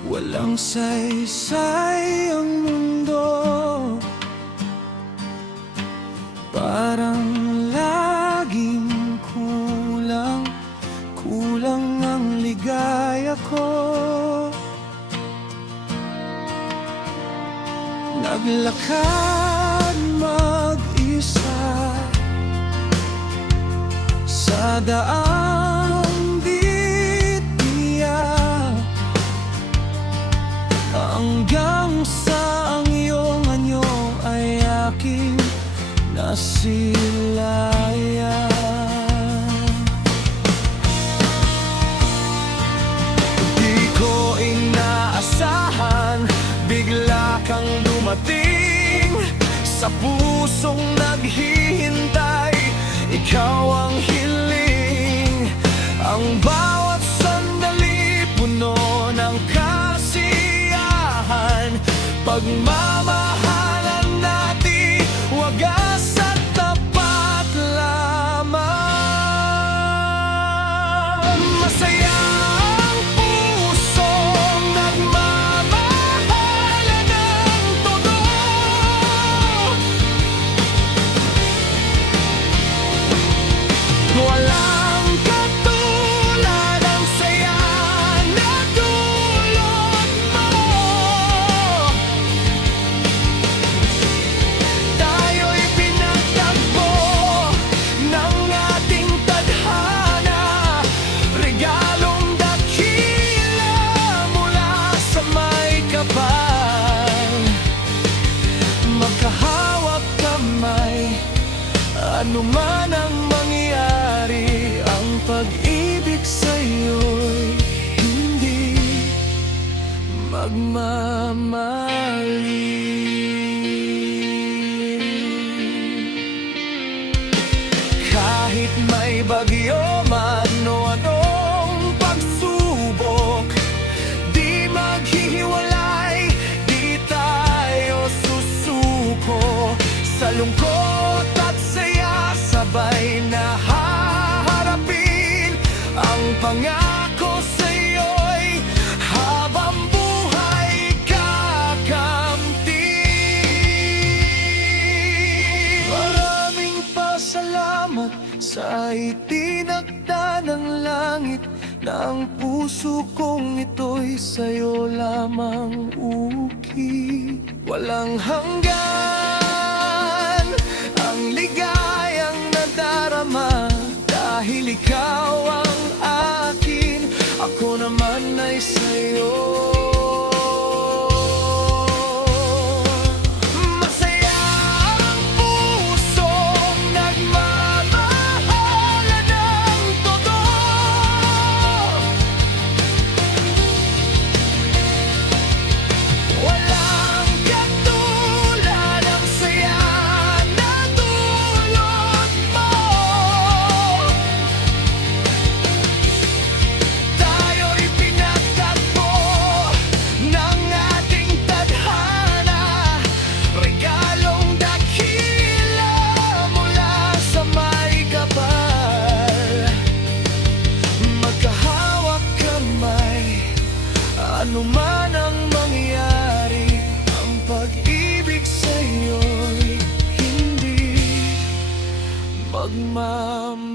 Walang saysay ang mundo, parang laging kulang, kulang ang ligaya ko. Naglakad mag-isa sa daang di tiyak, hanggang sa ang iyong anyo ay aking nasilayan. Di ko inaasahan, bigla kang dumating sa pusong naghihintay. Ikaw ang hiling, ang bawat sandali puno ng kasiyahan. Pagmamahalan natin, wagas at tapat lamang. Masaya ang pusong nagmamahalan ng totoo. Walang katulad ang saya na dulot mo. Tayo'y pinagtagpo ng ating tadhana, regalong dakila mula sa may kapal. Magkahawak kamay, ano man ang mangyari, ang pag-ibig sa'yo'y hindi magmamali. Kahit may bagyo man o anong pagsubok, di maghihiwalay, di tayo susuko. Sa lungkot at saya, sabay na haharapin ang pangako sa'yo'y habang buhay kakamti. Maraming pasalamat sa itinakda ng langit, na ang puso kong ito'y sa'yo lamang ukit. Walang hanggan ang ligayang nadarama, dahil ikaw ang akin, ako naman ay sa'yo. Masaya ang pusong nagmamahalan ng totoo. Walang katulad ang saya na dulot mo. Tayo'y pinagtagpo ng ating tadhana, regalong dakila mula sa may kapal. Magkahawak kamay, ano man ang mangyari, ang pag-ibig sa'yo'y hindi magmamali.